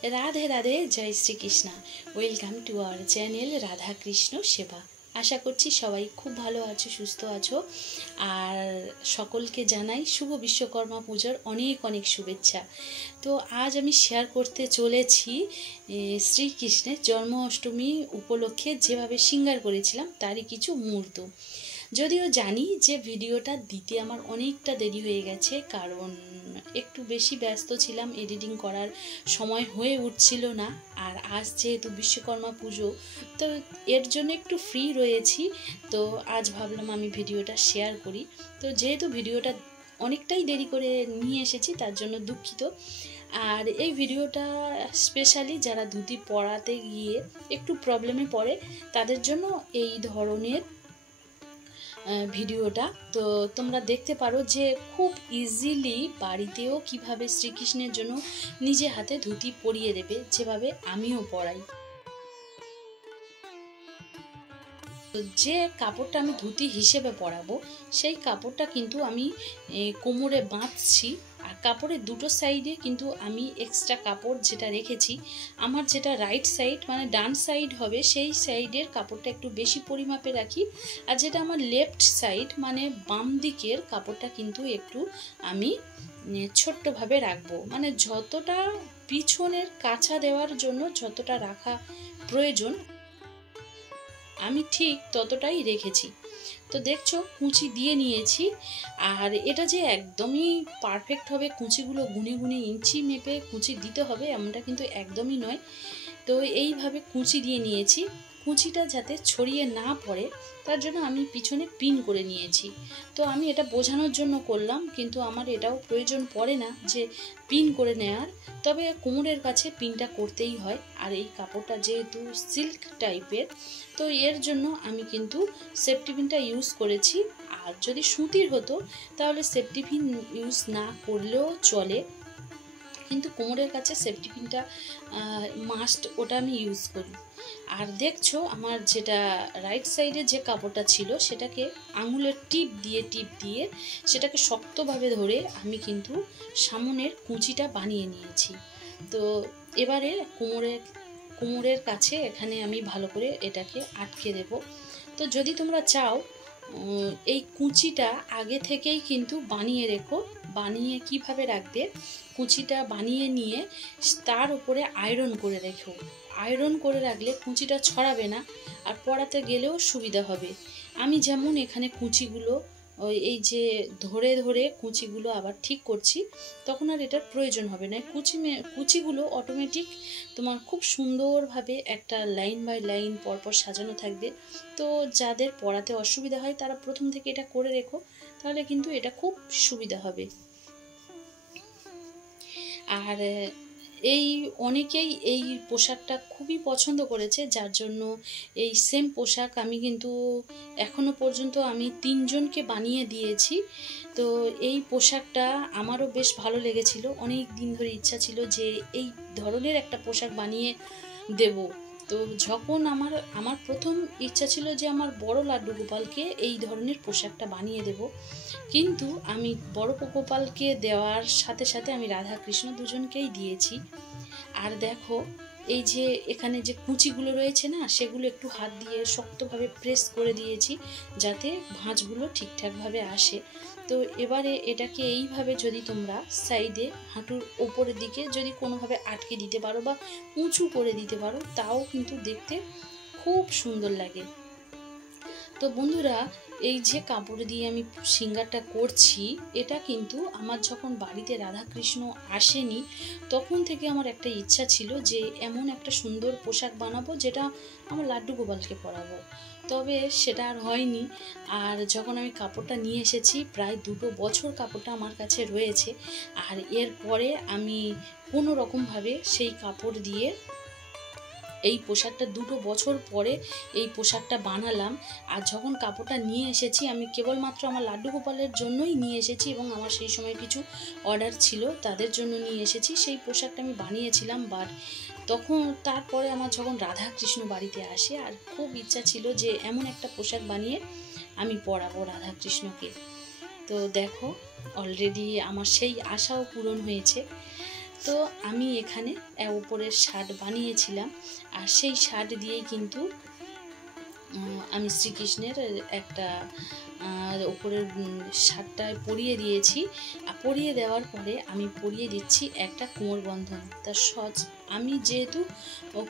राधे राधे जय Shri Krishna. Welcome to our channel Radha Krishna Seva. आशा करছি সবাই খুব ভালো আছো, সুস্থ আছো। আর সকলকে জানাই শুভ বিশ্বকর্মা পূজার অনেক অনেক শুভেচ্ছা। তো আজ আমি শেয়ার করতে চলেছি শ্রীকৃষ্ণের জন্মাষ্টমী উপলক্ষে যেভাবে সিঙ্গার করেছিলাম তারই কিছু মুহূর্ত। যদিও জানি যে ভিডিওটা দিতে আমার অনেকটা দেরি হয়ে গেছে, কারণ একটু বেশি ব্যস্ত ছিলাম, এডিটিং করার সময় হয়ে উঠছিল না। আর আজ যেহেতু বিশ্বকর্মা পুজো, তো এর জন্য একটু ফ্রি রয়েছি, তো আজ ভাবলাম আমি ভিডিওটা শেয়ার করি। তো যেহেতু ভিডিওটা অনেকটাই দেরি করে নিয়ে এসেছি তার জন্য দুঃখিত। আর এই ভিডিওটা স্পেশালি যারা ধুতি পরাতে গিয়ে একটু প্রবলেমে পড়ে তাদের জন্য এই ধরনের ভিডিওটা। তো তোমরা দেখতে পারো যে খুব ইজিলি বাড়িতেও কিভাবে শ্রীকৃষ্ণের জন্য নিজে হাতে ধুতি পরিয়ে দেবে, যেভাবে আমিও পরাই। তো যে কাপড়টা আমি ধুতি হিসেবে পরাবো সেই কাপড়টা কিন্তু আমি কোমরে বাঁধছি। আর কাপড়ের দুটো সাইডে কিন্তু আমি এক্সট্রা কাপড় যেটা রেখেছি, আমার যেটা রাইট সাইড মানে ডান সাইড হবে সেই সাইডের কাপড়টা একটু বেশি পরিমাপে রাখি। আর যেটা আমার লেফট সাইড মানে বাম দিকের কাপড়টা কিন্তু একটু আমি ছোট্টভাবে রাখবো। মানে যতটা পিছনের কাছা দেওয়ার জন্য যতটা রাখা প্রয়োজন আমি ঠিক ততটাই রেখেছি। তো দেখছো কুচি দিয়ে নিয়েছি। আর এটা যে একদমই পারফেক্ট হবে, কুচিগুলো গুনে গুনে ইঞ্চি মেপে কুচি দিতে হবে এমনটা কিন্তু একদমই নয়। তো এইভাবে কুচি দিয়ে নিয়েছি। কুচিটা যাতে ছড়িয়ে না পড়ে তার জন্য আমি পিছনে পিন করে নিয়েছি। তো আমি এটা বোঝানোর জন্য করলাম, কিন্তু আমার এটাও প্রয়োজন পড়ে না যে পিন করে নেওয়ার, তবে কোমরের কাছে পিনটা করতেই হয়। আর এই কাপড়টা যেহেতু সিল্ক টাইপের, তো এর জন্য আমি কিন্তু সেফটি পিনটা ইউজ করেছি। আর যদি সুতির হতো তাহলে সেফটি পিন ইউজ না করলেও চলে, কিন্তু কোমরের কাছে সেফটি পিনটা মাস্ট, ওটা আমি ইউজ করি। আর দেখছো আমার যেটা রাইট সাইডে যে কাপড়টা ছিল সেটাকে আঙুলের টিপ দিয়ে সেটাকে শক্তভাবে ধরে আমি কিন্তু সামনের কুঁচিটা বানিয়ে নিয়েছি। তো এবারে কোমরের কাছে এখানে আমি ভালো করে এটাকে আটকে দেব। তো যদি তোমরা চাও এই কুঁচিটা আগে থেকেই কিন্তু বানিয়ে রেখো। বানিয়ে কিভাবে রাখবে, কুঁচিটা বানিয়ে নিয়ে তার উপরে আয়রন করে রেখো। আয়রন করে রাখলে কুঁচিটা ছড়াবে না আর পরাতে গেলেও সুবিধা হবে। আমি যেমন এখানে কুঁচিগুলো এই যে ধরে ধরে কুঁচিগুলো আবার ঠিক করছি, তখন আর এটার প্রয়োজন হবে না। কুচিগুলো অটোমেটিক তোমার খুব সুন্দরভাবে একটা লাইন বাই লাইন পরপর সাজানো থাকবে। তো যাদের পড়াতে অসুবিধা হয় তারা প্রথম থেকে এটা করে রেখো, তাহলে কিন্তু এটা খুব সুবিধা হবে। আর এই অনেকেই এই পোশাকটা খুবই পছন্দ করেছে, যার জন্য এই সেম পোশাক আমি কিন্তু এখনো পর্যন্ত আমি 3 জনকে বানিয়ে দিয়েছি। তো এই পোশাকটা আমারও বেশ ভালো লেগেছিল, অনেক দিন ধরে ইচ্ছা ছিল যে এই ধরনের একটা পোশাক বানিয়ে দেব। তো যখন আমার প্রথম ইচ্ছা ছিল যে আমার বড় লাড্ডু গোপালকে এই ধরনের পোশাকটা বানিয়ে দেব, কিন্তু আমি বড় গোপালকে দেওয়ার সাথে সাথে আমি রাধা কৃষ্ণ দুজনকেই দিয়েছি। আর দেখো এই যে এখানে যে কুচিগুলো রয়েছে না, সেগুলো একটু হাত দিয়ে শক্তভাবে প্রেস করে দিয়েছি যাতে ভাঁজগুলো ঠিকঠাকভাবে আসে। তো এবারে এটাকে এইভাবে যদি তোমরা সাইডে হাঁটুর ওপরের দিকে যদি কোনোভাবে আটকে দিতে পারো বা উঁচু করে দিতে পারো, তাও কিন্তু দেখতে খুব সুন্দর লাগে। তো বন্ধুরা, এই যে কাপড় দিয়ে আমি সিঙ্গারটা করছি, এটা কিন্তু আমার যখন বাড়িতে রাধাকৃষ্ণ আসেনি তখন থেকে আমার একটা ইচ্ছা ছিল যে এমন একটা সুন্দর পোশাক বানাবো যেটা আমার লাড্ডু গোপালকে পরাবো, তবে সেটা আর হয়নি। আর যখন আমি কাপড়টা নিয়ে এসেছি, প্রায় 2 বছর কাপড়টা আমার কাছে রয়েছে। আর এরপরে আমি কোনো রকমভাবে সেই কাপড় দিয়ে এই পোশাকটা 2 বছর পরে এই পোশাকটা বানালাম। আর যখন কাপড়টা নিয়ে এসেছি আমি কেবলমাত্র আমার লাড্ডু গোপালের জন্যই নিয়ে এসেছি, এবং আমার সেই সময় কিছু অর্ডার ছিল তাদের জন্য নিয়ে এসেছি। সেই পোশাকটা আমি বানিয়েছিলাম, বাট তখন তারপরে আমার যখন রাধা কৃষ্ণ বাড়িতে আসে, আর খুব ইচ্ছা ছিল যে এমন একটা পোশাক বানিয়ে আমি পরাবো রাধা কৃষ্ণকে। তো দেখো অলরেডি আমার সেই আশাও পূরণ হয়েছে। তো আমি এখানে উপরের শার্ট বানিয়েছিলাম, আর সেই শার্ট দিয়েই কিন্তু আমি শ্রীকৃষ্ণের একটা উপরের শার্টটায় পরিয়ে দিয়েছি। আর পরিয়ে দেওয়ার পরে আমি পরিয়ে দিচ্ছি একটা কোমরবন্ধন। তা আমি যেহেতু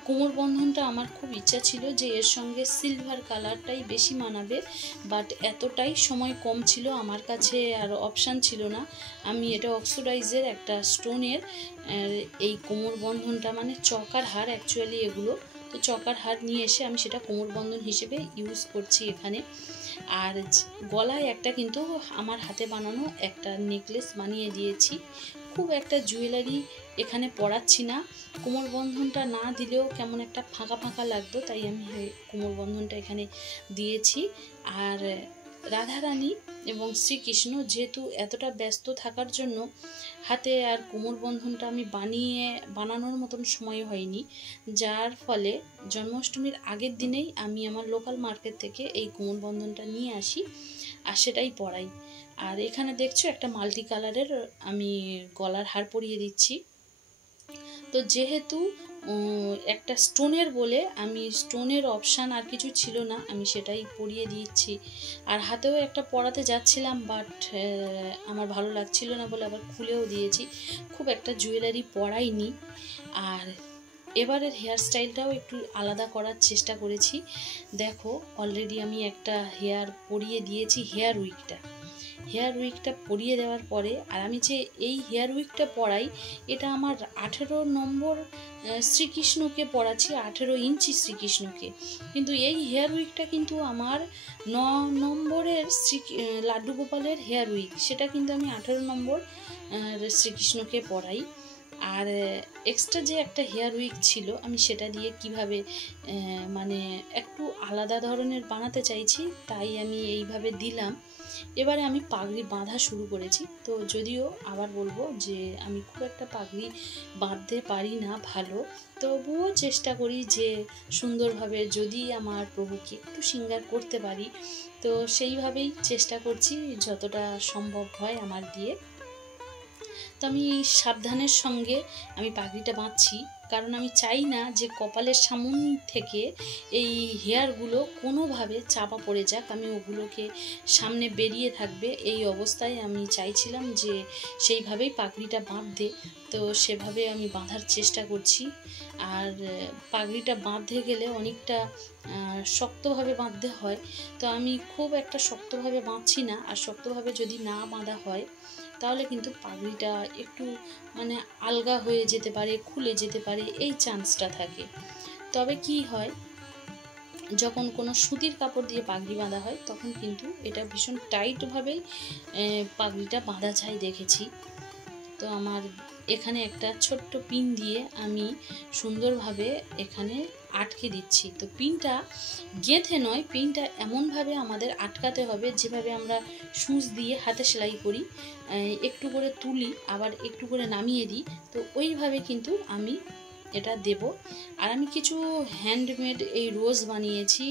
কোমরবন্ধনটা আমার খুব ইচ্ছা ছিল যে এর সঙ্গে সিলভার কালারটাই বেশি মানাবে, বাট এতটাই সময় কম ছিল আমার কাছে, আর অপশান ছিল না। আমি এটা অক্সিডাইজের একটা স্টোনের এই কোমরবন্ধনটা, মানে চকার হার অ্যাকচুয়ালি এগুলো, তো চকার হার নিয়ে এসে আমি সেটা কোমরবন্ধন হিসেবে ইউজ করছি এখানে। আর গলায় একটা কিন্তু আমার হাতে বানানো একটা নেকলেস বানিয়ে দিয়েছি। খুব একটা জুয়েলারি এখানে পরাচ্ছি না, কোমরবন্ধনটা না দিলেও কেমন একটা ফাঁকা ফাঁকা লাগতো, তাই আমি কোমরবন্ধনটা এখানে দিয়েছি। আর রাধারানী এবং শ্রীকৃষ্ণ যেহেতু এতটা ব্যস্ত থাকার জন্য হাতে আর কোমরবন্ধনটা আমি বানানোর মতন সময় হয়নি, যার ফলে জন্মাষ্টমীর আগের দিনেই আমি আমার লোকাল মার্কেট থেকে এই কোমরবন্ধনটা নিয়ে আসি আর সেটাই পরাই। আর এখানে দেখছো একটা মাল্টি কালারের আমি গলার হার পরিয়ে দিচ্ছি। তো যেহেতু একটা স্টোনের বলে আমি স্টোনের অপশান আর কিছু ছিল না, আমি সেটাই পরিয়ে দিচ্ছি। আর হাতেও একটা পরাতে যাচ্ছিলাম, বাট আমার ভালো লাগছিল না বলে আবার খুলেও দিয়েছি। খুব একটা জুয়েলারি পরাইনি। আর এবারের হেয়ার স্টাইলটাও একটু আলাদা করার চেষ্টা করেছি। দেখো অলরেডি আমি একটা হেয়ার পরিয়ে দিয়েছি, হেয়ার উইকটা পরিয়ে দেওয়ার পরে, আর আমি যে এই হেয়ার উইকটা পরাই এটা আমার 18 নম্বর শ্রীকৃষ্ণকে পরাচ্ছি, 18 ইঞ্চি শ্রীকৃষ্ণকে। কিন্তু এই হেয়ার উইকটা কিন্তু আমার 9 নম্বরের লাড্ডু গোপালের হেয়ার উইক, সেটা কিন্তু আমি 18 নম্বর শ্রীকৃষ্ণকে পরাই। আর এক্সট্রা যে একটা হেয়ার উইক ছিল আমি সেটা দিয়ে কিভাবে মানে একটু আলাদা ধরনের বানাতে চাইছি, তাই আমি এইভাবে দিলাম। এবারে আমি পাগড়ি বাঁধা শুরু করেছি। তো যদিও আবার বলবো যে আমি খুব একটা পাগড়ি বাঁধতে পারি না ভালো, তবুও চেষ্টা করি যে সুন্দরভাবে যদি আমার প্রভুকে একটু সিঙ্গার করতে পারি, তো সেইভাবেই চেষ্টা করছি যতটা সম্ভব হয় আমার দিয়ে। তো আমি সাবধানের সঙ্গে আমি পাগড়িটা বাঁধছি, কারণ আমি চাই না যে কপালের সামন থেকে এই হেয়ারগুলো কোনোভাবে চাপা পড়ে যাক, আমি ওগুলোকে সামনে বেরিয়ে থাকবে এই অবস্থায় আমি চাইছিলাম যে সেইভাবেই পাগড়িটা বাঁধতে। তো সেভাবে আমি বাঁধার চেষ্টা করছি। আর পাগড়িটা বাঁধতে গেলে অনেকটা শক্তভাবে বাঁধতে হয়, তো আমি খুব একটা শক্তভাবে বাঁধছি না। আর শক্তভাবে যদি না বাঁধা হয় তাহলে কিন্তু পাগড়িটা একটু মানে আলগা হয়ে যেতে পারে, খুলে যেতে পারে, এই চান্সটা থাকে। তবে কি হয়, যখন কোনো সুতির কাপড় দিয়ে পাগড়ি বাঁধা হয় তখন কিন্তু এটা ভীষণ টাইটভাবেই পাগড়িটা বাঁধা যায় দেখেছি। তো আমার এখানে একটা ছোট্ট পিন দিয়ে আমি সুন্দরভাবে এখানে আটকে দিচ্ছি। তো পিনটা গেঁথে নয়, পিনটা এমনভাবে আমাদের আটকাতে হবে যেভাবে আমরা সূচ দিয়ে হাতে সেলাই করি, একটু করে তুলি আবার একটু করে নামিয়ে দিই, তো ওইভাবে কিন্তু আমি এটা দেব। আর আমি কিছু হ্যান্ডমেড এই রোজ বানিয়েছি,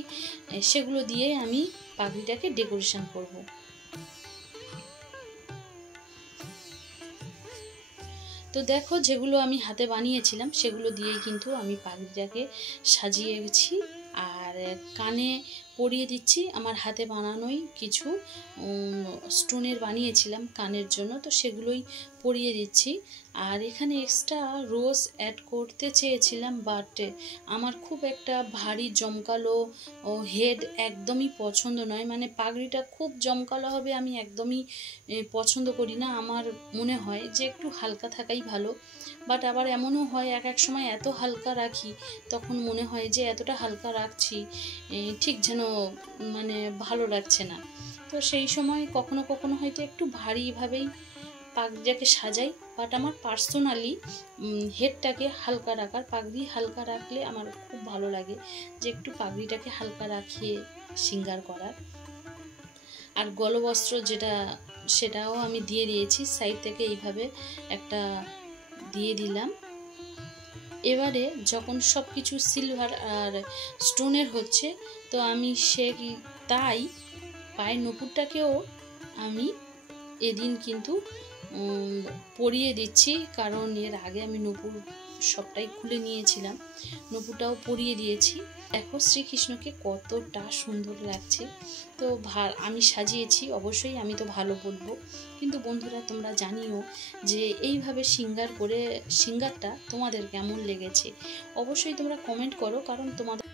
সেগুলো দিয়ে আমি পাগড়িটাকে ডেকোরেশন করব। তো দেখো যেগুলো আমি হাতে বানিয়েছিলাম সেগুলো দিয়েই কিন্তু আমি পাগড়িটাকে সাজিয়েছি। আর কানে পরিয়ে দিচ্ছি আমার হাতে বানানোই কিছু স্টোনের বানিয়েছিলাম কানের জন্য, তো সেগুলোই পরিয়ে দিচ্ছি। আর এখানে এক্সট্রা রোজ অ্যাড করতে চেয়েছিলাম, বাট আমার খুব একটা ভারী জমকালো হেড একদমই পছন্দ নয়, মানে পাগড়িটা খুব জমকালো হবে আমি একদমই পছন্দ করি না। আমার মনে হয় যে একটু হালকা থাকাই ভালো, বাট আবার এমনও হয় এক এক সময় এত হালকা রাখি তখন মনে হয় যে এতটা হালকা রাখছি ঠিক যেন মানে ভালো লাগছে না। তো সেই সময় কখনো কখনো হয়তো একটু ভারীভাবেই পাগড়িটাকে সাজাই, বাট আমার পার্সোনালি হেডটাকে হালকা রাখার, পাগড়ি হালকা রাখলে আমার খুব ভালো লাগে যে একটু পাগড়িটাকে হালকা রাখিয়ে সিঙ্গার করার। আর গলবস্ত্র যেটা সেটাও আমি দিয়ে দিয়েছি সাইড থেকে, এইভাবে একটা দিয়ে দিলাম। এবারে যখন সব কিছু সিলভার আর স্টোনের হচ্ছে, তো আমি তাই পায়ের নুপুরটাকেও আমি এদিন কিন্তু পরিয়ে দিচ্ছি, কারণ এর আগে আমি নূপুর সবটাই খুলে নিয়েছিলাম, নূপুরটাও পরিয়ে দিয়েছি। দেখো শ্রীকৃষ্ণকে কতটা সুন্দর লাগছে। তো আমি সাজিয়েছি, অবশ্যই আমি তো ভালো বলবো, কিন্তু বন্ধুরা তোমরা জানিও যে এইভাবে সিঙ্গারটা তোমাদের কেমন লেগেছে, অবশ্যই তোমরা কমেন্ট করো, কারণ তোমাদের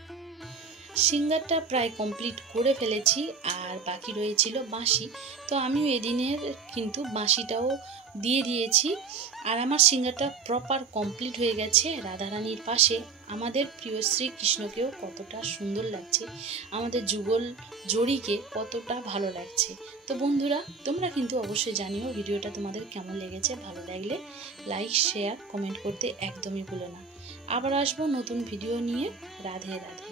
সিঙ্গারটা প্রায় কমপ্লিট করে ফেলেছি আর বাকি রয়েছিল বাঁশি। তো আমিও এদিনের কিন্তু বাঁশিটাও দিয়ে দিয়েছি আর আমার সিঙ্গারটা প্রপার কমপ্লিট হয়ে গেছে। রাধারানীর পাশে আমাদের প্রিয় শ্রীকৃষ্ণকেও কতটা সুন্দর লাগছে, আমাদের যুগল জড়িকে কতটা ভালো লাগছে। তো বন্ধুরা তোমরা কিন্তু অবশ্যই জানিও ভিডিওটা তোমাদের কেমন লেগেছে। ভালো লাগলে লাইক শেয়ার কমেন্ট করতে একদমই ভুলো না। আবার আসবো নতুন ভিডিও নিয়ে। রাধে রাধে।